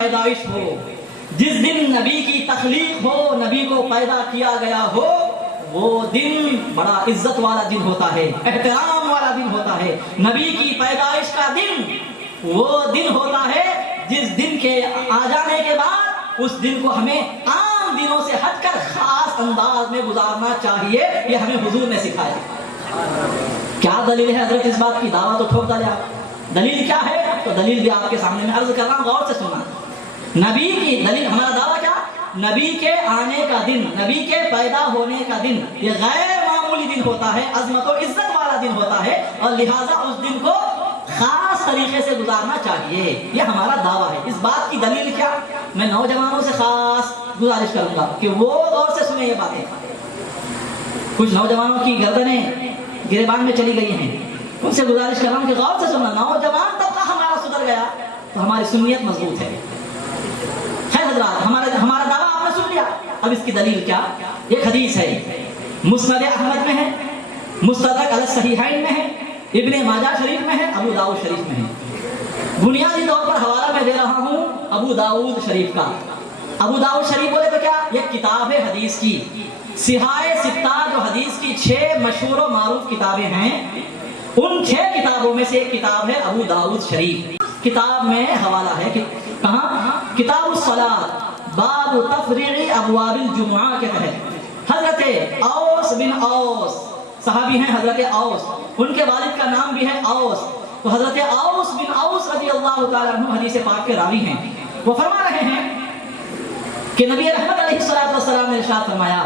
پیدائش ہو، جس دن نبی کی تخلیق ہو، نبی کو پیدا کیا گیا ہو، وہ دن بڑا عزت والا دن ہوتا ہے، احترام والا دن ہوتا ہے۔ نبی کی پیدائش کا دن وہ دن ہوتا ہے جس دن کے آ جانے کے بعد اس دن کو ہمیں عام دنوں سے ہٹ کر خاص انداز میں گزارنا چاہیے۔ یہ ہمیں حضور نے سکھایا۔ کیا دلیل ہے حضرت اس بات کی؟ دعویٰ تو ٹھوک ڈالے آپ، دلیل کیا ہے؟ تو دلیل بھی آپ کے سامنے میں عرض کر رہا ہوں، غور سے سننا۔ نبی کی دلیل، ہمارا دعویٰ کیا؟ نبی کے آنے کا دن، نبی کے پیدا ہونے کا دن یہ غیر معمولی دن ہوتا ہے، عظمت و عزت والا دن ہوتا ہے، اور لہٰذا اس دن کو خاص طریقے سے گزارنا چاہیے۔ یہ ہمارا دعویٰ ہے۔ اس بات کی دلیل کیا؟ میں نوجوانوں سے خاص گزارش کروں گا کہ وہ غور سے سنیں یہ باتیں۔ کچھ نوجوانوں کی گردنیں گریبان میں چلی گئی ہیں، ان سے گزارش کر رہا ہوں کہ غور سے سننا۔ نوجوان طبقہ ہمارا سدھر گیا تو ہماری سنیت مضبوط ہے۔ خیر حضرات، ہمارا دعویٰ آپ نے سن لیا، اب اس کی دلیل کیا؟ ایک حدیث ہے، مسند احمد میں ہے، مستدرک علی الصحیحین میں ہے، ابن ماجہ شریف میں ہے، ابو داؤد شریف میں ہے۔ بنیادی طور پر حوالہ میں دے رہا ہوں ابو داؤد شریف کا۔ ابو داؤد شریف بولے تو کیا؟ یہ کتاب ہے حدیث کی، صحاح ستہ جو حدیث کی 6 مشہور و معروف کتابیں ہیں، ان 6 کتابوں میں سے ایک کتاب ہے ابو داؤد شریف۔ کتاب میں حوالہ ہے کہ کہاں؟ کتاب الصلاۃ باب تفریع ابواب الجمعہ کے تحت حضرت اوس بن اوس صحابی ہیں، حضرت اوس، ان کے والد کا نام بھی ہے اوس، تو حضرت اوس بن اوس رضی اللہ تعالیٰ عنہ حدیث پاک کے راوی ہیں۔ وہ فرما رہے ہیں کہ نبی رحمت علیہ الصلوۃ والسلام نے ارشاد فرمایا،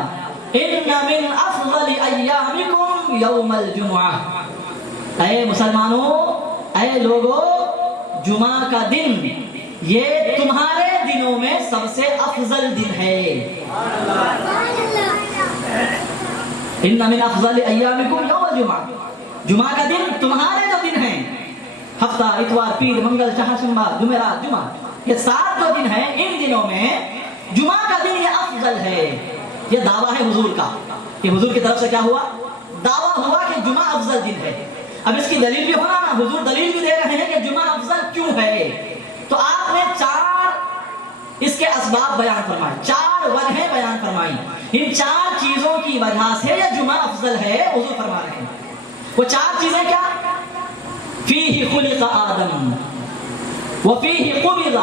ان من افضل ایامکم یوم الجمعہ، اے مسلمانوں، اے لوگو، جمعہ کا دن یہ تمہارے دنوں میں سب سے افضل دن ہے۔ ان من افضل ایامکم یوم الجمعہ، جمعہ کا دن تمہارے جو دن ہیں، ہفتہ، اتوار، پیر، منگل، چہارشنبہ، جمعرات، جمعہ، یہ 7 جو دن ہیں، ان دنوں میں جمعہ کا دن یہ افضل ہے۔ یہ دعویٰ ہے حضور کا، کہ حضور کی طرف سے کیا ہوا؟ دعویٰ ہوا کہ جمعہ افضل دن ہے۔ اب اس کی دلیل بھی ہونا نا، حضور دلیل بھی دے رہے ہیں کہ جمعہ افضل کیوں ہے۔ تو آپ نے 4 اس کے اسباب بیان فرمائے، 4 وجہیں بیان فرمائی۔ ان 4 چیزوں کی وجہ سے یہ جمعہ افضل ہے، حضور فرما رہے ہیں۔ وہ 4 چیزیں کیا؟ فیہ خلق آدم وفیہ قبض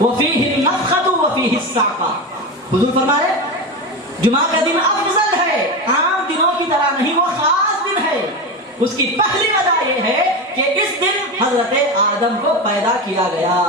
وفیہ النفخۃ وفیہ الصعقہ۔ حضور فرما رہے جمعہ کا دن افضل ہے، عام دنوں کی طرح نہیں، وہ خاص دن ہے۔ اس کی پہلی وجہ یہ ہے کہ اس دن حضرت آدم کو پیدا کیا گیا۔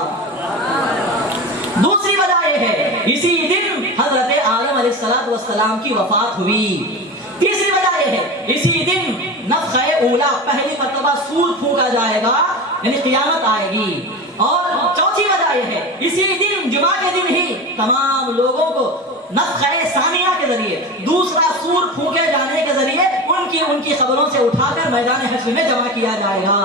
دوسری وجہ یہ ہے اسی دن حضرت آدم علیہ السلام کی وفات ہوئی۔ تیسری وجہ یہ ہے اسی دن نفخہ اولا، پہلی مرتبہ سور پھونکا جائے گا، یعنی قیامت آئے گی۔ اور چوتھی وجہ یہ ہے اسی دن، جمعہ کے دن ہی تمام لوگوں کو نفخہ ثانیہ کے ذریعے، دوسرا سور پھونکے جانے کے ذریعے ان کی قبروں سے اٹھا کر میدان حشر میں جمع کیا جائے گا۔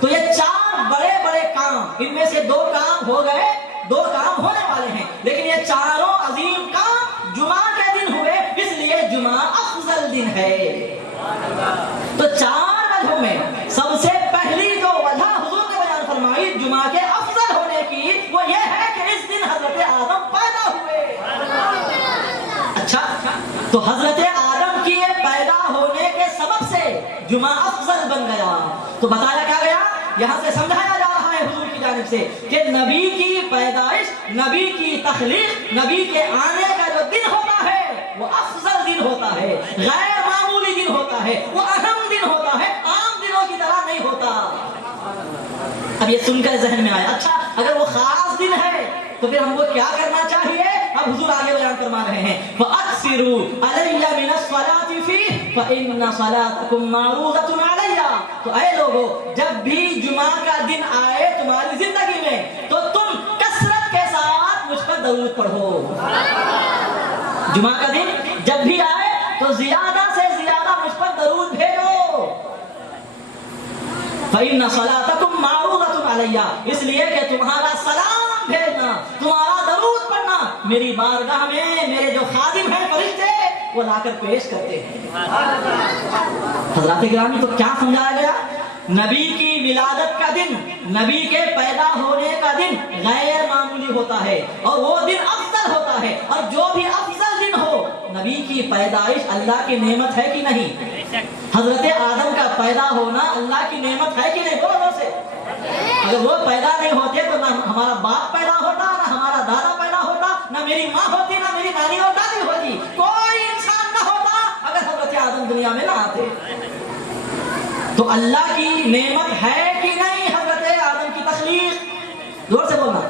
تو یہ 4 بڑے بڑے کام، ان میں سے 2 کام ہو گئے، 2 کام ہونے والے ہیں، لیکن یہ 4 عظیم کام جمعہ کے دن ہوئے، اس لیے جمعہ افضل دن ہے۔ تو 4 وجہوں میں سب سے پہلی جو وجہ حضور نے بیان فرمائی جمعہ کے افضل ہونے کی، وہ یہ ہے کہ اس دن حضرت آدم پیدا ہوئے۔ اچھا، تو حضرت آدم کی پیدا ہونے کے سبب سے جمعہ افضل بن گیا۔ تو بتایا کیا گیا؟ یہاں سے سمجھایا جا رہا ہے حضور کی جانب سے کہ نبی کی پیدائش، نبی کی تخلیق، نبی کے آنے کا جو دن ہوتا ہے وہ افضل دن ہوتا ہے، غیر معمولی دن ہوتا ہے، وہ اہم دن ہوتا ہے، عام دنوں کی طرح نہیں ہوتا۔ اب یہ سن کر ذہن میں آیا، اچھا اگر وہ خاص دن ہے تو پھر ہم کو کیا کرنا چاہیے؟ اب حضور آگے بیان فرما رہے ہیں، فَأَكْثِرُوا عَلَيَّ مِنَ الصَّلَاةِ فِيهِ فَإِنَّ صَلَاتَكُمْ مَعْرُوضَةٌ عَلَيَّ۔ تو اے لوگو، جب بھی جمعہ کا دن آئے تمہاری زندگی میں تو تم کثرت کے ساتھ مجھ پر درود پڑھو۔ جمعہ کا دن جب بھی آئے تو زیادہ سے زیادہ مجھ پر درود بھیجو۔ فَإِنَّ صَلَاتَكُمْ مَعْرُوضَةٌ عَلَيَّ، اس لیے کہ تمہارا سلام بھیجنا، تمہارا درود پڑھنا میری بارگاہ میں میرے جو خادم ہیں فرشتے وہ لا کر پیش کرتے ہیں۔ حضرات گرامی، تو کیا سمجھایا گیا نبی کی ولادت کا دن، نبی کے پیدا ہونے کا دن غیر معمولی ہوتا ہے اور وہ دن افضل ہوتا ہے، اور جو بھی افضل دن ہو، نبی کی پیدائش اللہ کی نعمت ہے کہ نہیں؟ حضرت آدم کا پیدا ہونا اللہ کی نعمت ہے کہ نہیں؟ بولو سے اگر وہ پیدا نہیں ہوتے تو نہ ہمارا باپ پیدا ہوتا، نہ ہمارا دادا پیدا ہوتا، نہ میری ماں ہوتی، نہ میری نانی اور دادی ہوتی، کوئی انسان نہ ہوتا اگر حضرت آدم دنیا میں نہ آتے۔ تو اللہ کی نعمت ہے کہ نہیں حضرت آدم کی تخلیق؟ زور سے بولنا،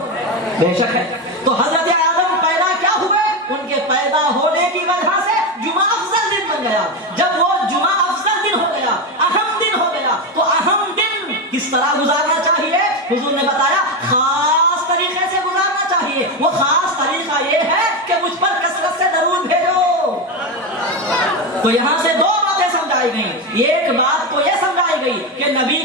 بے شک ہے۔ تو حضرت آدم پیدا کیا ہوئے؟ ان کے پیدا ہونے کی وجہ سے جمعہ افضل دن بن گیا۔ جب وہ جمعہ افضل دن ہو گیا، اہم دن ہو گیا، تو اہم دن کس طرح گزارنا چاہیے؟ حضور نے بتایا خاص طریقے سے گزارنا چاہیے۔ وہ خاص طریقہ یہ ہے کہ مجھ پر کثرت سے درود بھیجو۔ تو یہاں سے دو باتیں سمجھائی گئیں۔ ایک بات تو یہ سمجھائی گئی کہ نبی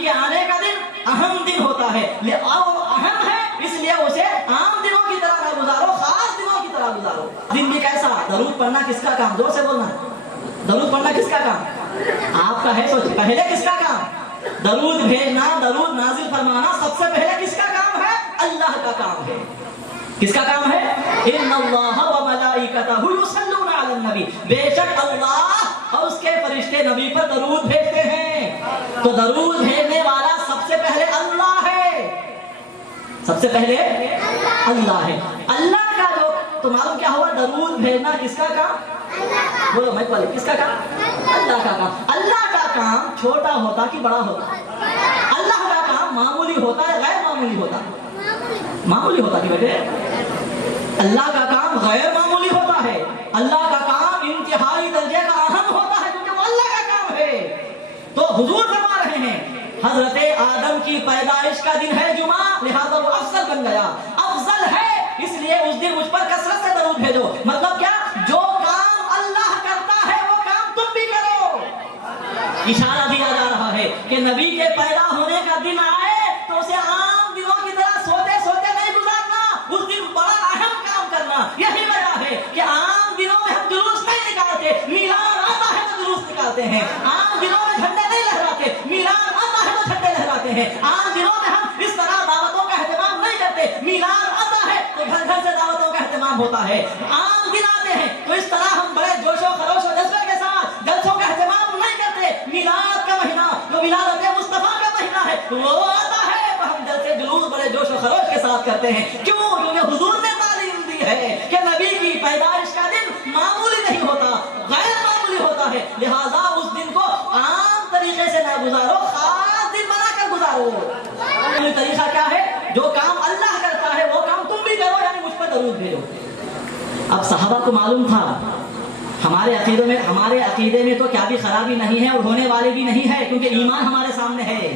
کے آنے کا دن اہم دن ہوتا ہے، اور اہم ہے اس لیے اسے عام دنوں کی طرح نہ گزارو، خاص دنوں کی طرح گزارو۔ دن بھی کیسا؟ درود پڑھنا کس کا کام؟ زور سے بولنا، درود پڑھنا کس کا کام؟ آپ کا ہے۔ سوچ پہلے کس کا کام؟ درود بھیجنا، درود نازل فرمانا سب سے پہلے کس کا کام ہے؟ اللہ کا کام ہے۔ کس کا کام ہے؟ ان اللہ و ملائکتہ یصلون علی النبی، بے شک اللہ اور اس کے فرشتے نبی پر درود بھیجتے ہیں۔ تو درود بھیجنے والا سب سے پہلے اللہ ہے، سب سے پہلے اللہ ہے۔ اللہ کا جو تو معلوم کیا ہوا؟ درود بھیجنا کس کا کام؟ بولو میں بولے کس کا کام؟ اللہ کا کام۔ اللہ کا کام چھوٹا ہوتا کہ بڑا ہوتا؟ اللہ کا کام معمولی ہوتا ہے غیر معمولی ہوتا؟ معمولی ہوتا کہ بیٹے اللہ کا کام غیر معمولی ہوتا ہے۔ اللہ کا کام انتہائی درجے کا اہم ہوتا ہے کیونکہ وہ اللہ کا کام ہے۔ تو حضور فرما رہے ہیں حضرت آدم کی پیدائش کا دن ہے جمعہ، لہذا وہ افضل بن گیا۔ افضل ہے اس لیے اس دن مجھ پر کثرت سے درود بھیجو۔ مطلب کیا؟ جو کام اللہ کرتا ہے وہ کام تم بھی کرو۔ اشارہ دیا جا رہا ہے کہ نبی کے پیدا ہونے کا دن آئے تو اسے عام دنوں کی طرح سوتے سوتے نہیں گزارنا، اس دن بڑا اہم کام کرنا۔ یہی وجہ ہے کہ عام دنوں میں ہم جلوس نہیں نکالتے، میلاد آتا ہے تو جلوس نکالتے ہیں۔ عام دنوں میں جھنڈے نہیں لہراتے، میلاد آتا ہے تو جھنڈے لہراتے ہیں۔ عام دنوں میں ہم اس طرح دعوتوں کا اہتمام نہیں کرتے، میلاد آتا ہے تو گھر گھر سے دعوتوں کا اہتمام ہوتا ہے۔ عام دن آتے ہیں تو اس طرح ہم بڑے جوش و خروش و جذبے کے ساتھ جلسوں کا اہتمام نہیں کرتے۔ میلاد کا مہینہ جو ولادت مصطفیٰ کا مہینہ ہے وہ آتا ہے تو ہم جلسے جلوس بڑے جوش و خروش کے ساتھ کرتے ہیں۔ کیوں؟ کیونکہ حضور نے تعلیم دی ہے کہ نبی کی پیدائش کا دن معمولی نہیں ہوتا، غیر معمولی ہوتا ہے، لہذا اس دن کو عام طریقے سے نہ گزارو، خاص دن بنا کر گزارو۔ طریقہ کیا ہے؟ جو کام اللہ کرتا ہے وہ کام تم بھی کرو، یعنی مجھ پر درود بھیجو۔ اب صحابہ کو معلوم تھا ہمارے عقیدے میں تو کیا بھی خرابی نہیں ہے اور ہونے والی بھی نہیں ہے، کیونکہ ایمان ہمارے سامنے ہے۔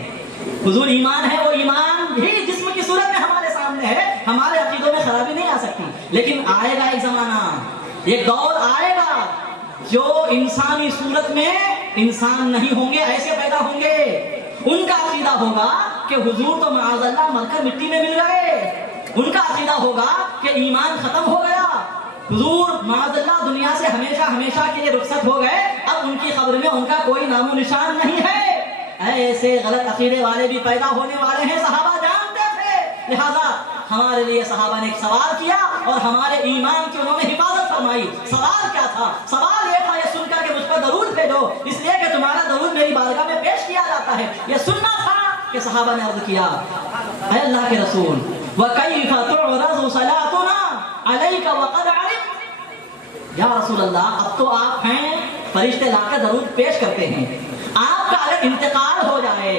حضور ایمان ہے، وہ ایمان ہی جسم کی صورت میں ہمارے سامنے ہے، ہمارے عقیدوں میں خرابی نہیں آ سکتی۔ لیکن آئے گا ایک زمانہ، ایک دور آئے گا جو انسانی صورت میں انسان نہیں ہوں گے، ایسے پیدا ہوں گے۔ ان کا عقیدہ ہوگا کہ حضور تو معاذ اللہ مر کر مٹی میں مل گئے، ان کا عقیدہ ہوگا کہ ایمان ختم ہو گیا، حضور معاذ اللہ دنیا سے ہمیشہ کے لیے رخصت ہو گئے، اب ان کی قبر میں ان کا کوئی نام و نشان نہیں ہے۔ ایسے غلط عقیدے والے بھی پیدا ہونے والے ہیں، صحابہ جانتے تھے، لہذا ہمارے لیے صحابہ نے ایک سوال کیا اور ہمارے ایمان کی انہوں نے حفاظت فرمائی۔ سوال کیا تھا؟ سوال یہ تھا یہ سن کر کہ مجھ پر درود بھیجو، اس لیے کہ تمہارا درود میری بارگاہ میں پیش کیا جاتا ہے۔ یہ سننا تھا کہ صحابہ نے عرض کیا اے اللہ کے رسول وَكَيْفَ تُعْرَضُ صَلَاتُنَا عَلَيْكَ وَقَدْ عَلِمْتَ، یا رسول اللہ اب تو آپ ہیں، فرشتے لا کر درود پیش کرتے ہیں، آپ کا اگر انتقال ہو جائے،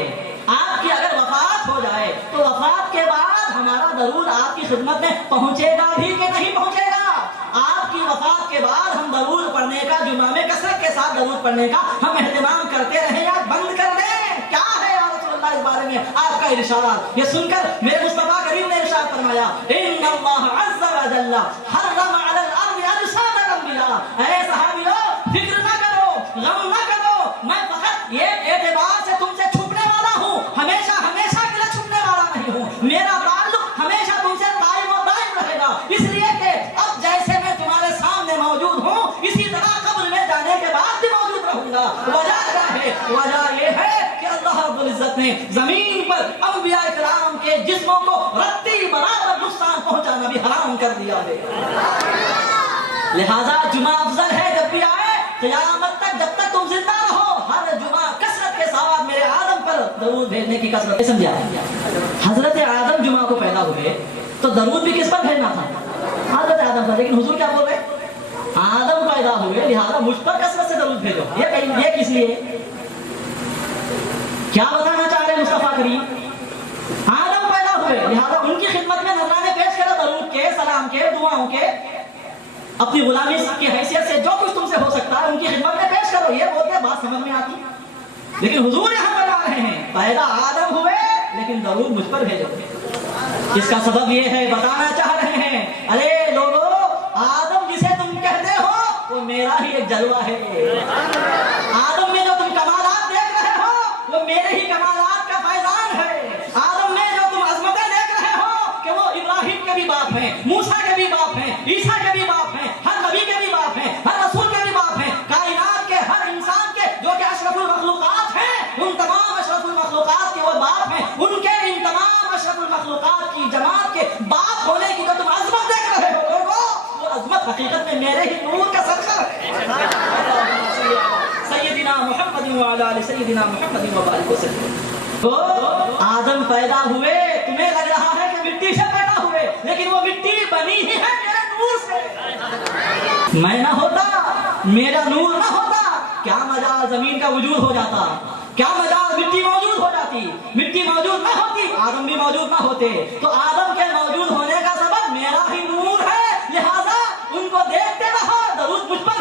آپ کی اگر وفات ہو جائے تو وفات کے بعد ہمارا درود آپ کی خدمت میں پہنچے گا بھی کہ نہیں پہنچے گا؟ آپ کی وفات کے بعد ہم درود پڑھنے کا، جمعہ میں کثرت کے ساتھ درود پڑھنے کا ہم اہتمام کرتے رہیں یا بند کر دیں؟ کیا ہے یا رسول اللہ اس بارے میں آپ کا ارشاد؟ یہ سن کر میرے مصطفیٰ کریم نے ارشاد فرمایا ان اللہ عز وجل حرم علی الارض اجساد الانبیاء، اے صحابیو فکر نہ کرو، غم نہ کرو، میں فقط یہ اعتبار سے تم سے چھپنے والا ہوں، ہمیشہ کے لیے چھپنے والا نہیں ہوں، میرا تعلق ہمیشہ تم سے قائم و دائم رہے گا، اس لیے کہ اب جیسے میں تمہارے سامنے موجود ہوں اسی طرح قبر میں جانے کے بعد بھی موجود رہوں گا۔ وجہ کیا ہے؟ وجہ یہ ہے کہ اللہ رب العزت نے زمین پر انبیاء کرام کے جسموں کو رتی برابر نقصان پہنچانا بھی حرام کر دیا ہے۔ لہذا جمعہ افضل ہے، جب بھی آئے قیامت تک، جب تک تم زندہ رہو، ہر جمعہ کثرت کے ساتھ میرے آدم پر درود بھیجنے کی کثرت سمجھا۔ حضرت آدم جمعہ کو پیدا ہوئے تو درود بھی کس پر بھیجنا تھا؟ حضرت آدم پر، لیکن حضور کیا بول رہے؟ آدم پیدا ہوئے لہذا مجھ پر کثرت سے درود بھیجو۔ یہ کس لیے؟ کیا بتانا چاہ رہے مصطفیٰ کریم؟ آدم پیدا ہوئے لہذا ان کی خدمت میں نذرانے پیش کرو، درود کے، سلام کے، دعاؤں کے، اپنی غلامی کی حیثیت سے جو کچھ تم سے ہو سکتا ہے ان کی خدمت میں پیش کرو۔ یہ بولتے بات سمجھ میں آتی، لیکن حضور یہاں بتا رہے ہیں پیدا آدم ہوئے لیکن درود مجھ پر بھیجو۔ اس کا سبب یہ ہے، بتانا چاہ رہے ہیں ارے لوگو، آدم جسے تم کہتے ہو وہ میرا ہی ایک جلوہ ہے۔ آدم میں جو تم کمالات دیکھ رہے ہو وہ میرے ہی کمالات کا فیضان ہے۔ آدم میں جو تم عظمتیں دیکھ رہے ہو کہ وہ ابراہیم کے بھی باپ ہیں، موسیٰ کے بھی باپ ہیں، عیسیٰ کے بھی باپ ہیں، ہر نبی کے بھی باپ ہیں، ہر رسول کے بھی باپ ہیں، کائنات کے ہر انسان کے جو کہ اشرف المخلوقات ہیں، ان تمام اشرف المخلوقات کے وہ باپ ہیں، ان کے ان تمام اشرف المخلوقات کی جماعت کے باپ ہونے کی جو تم عظمت دیکھ رہے ہو لوگوں، وہ عظمت حقیقت میں میرے ہی نور کا صدقہ ہے۔ سیدنا محمد وعلی آل سیدنا محمد وبارک وسلم۔ تو آدم پیدا ہوئے، تمہیں لگ رہا ہے کہ مٹی سے پیدا ہوئے، لیکن وہ مٹی بنی ہی ہے میرے نور سے۔ میں نہ ہوتا، میرا نور نہ ہوتا، کیا مجال زمین کا وجود ہو جاتا، کیا مجال مٹی موجود ہو جاتی، مٹی موجود نہ ہوتی آدم بھی موجود نہ ہوتے۔ تو آدم کے موجود ہونے کا سبب میرا ہی نور ہے، لہذا ان کو دیکھتے رہو، درود مجھ پر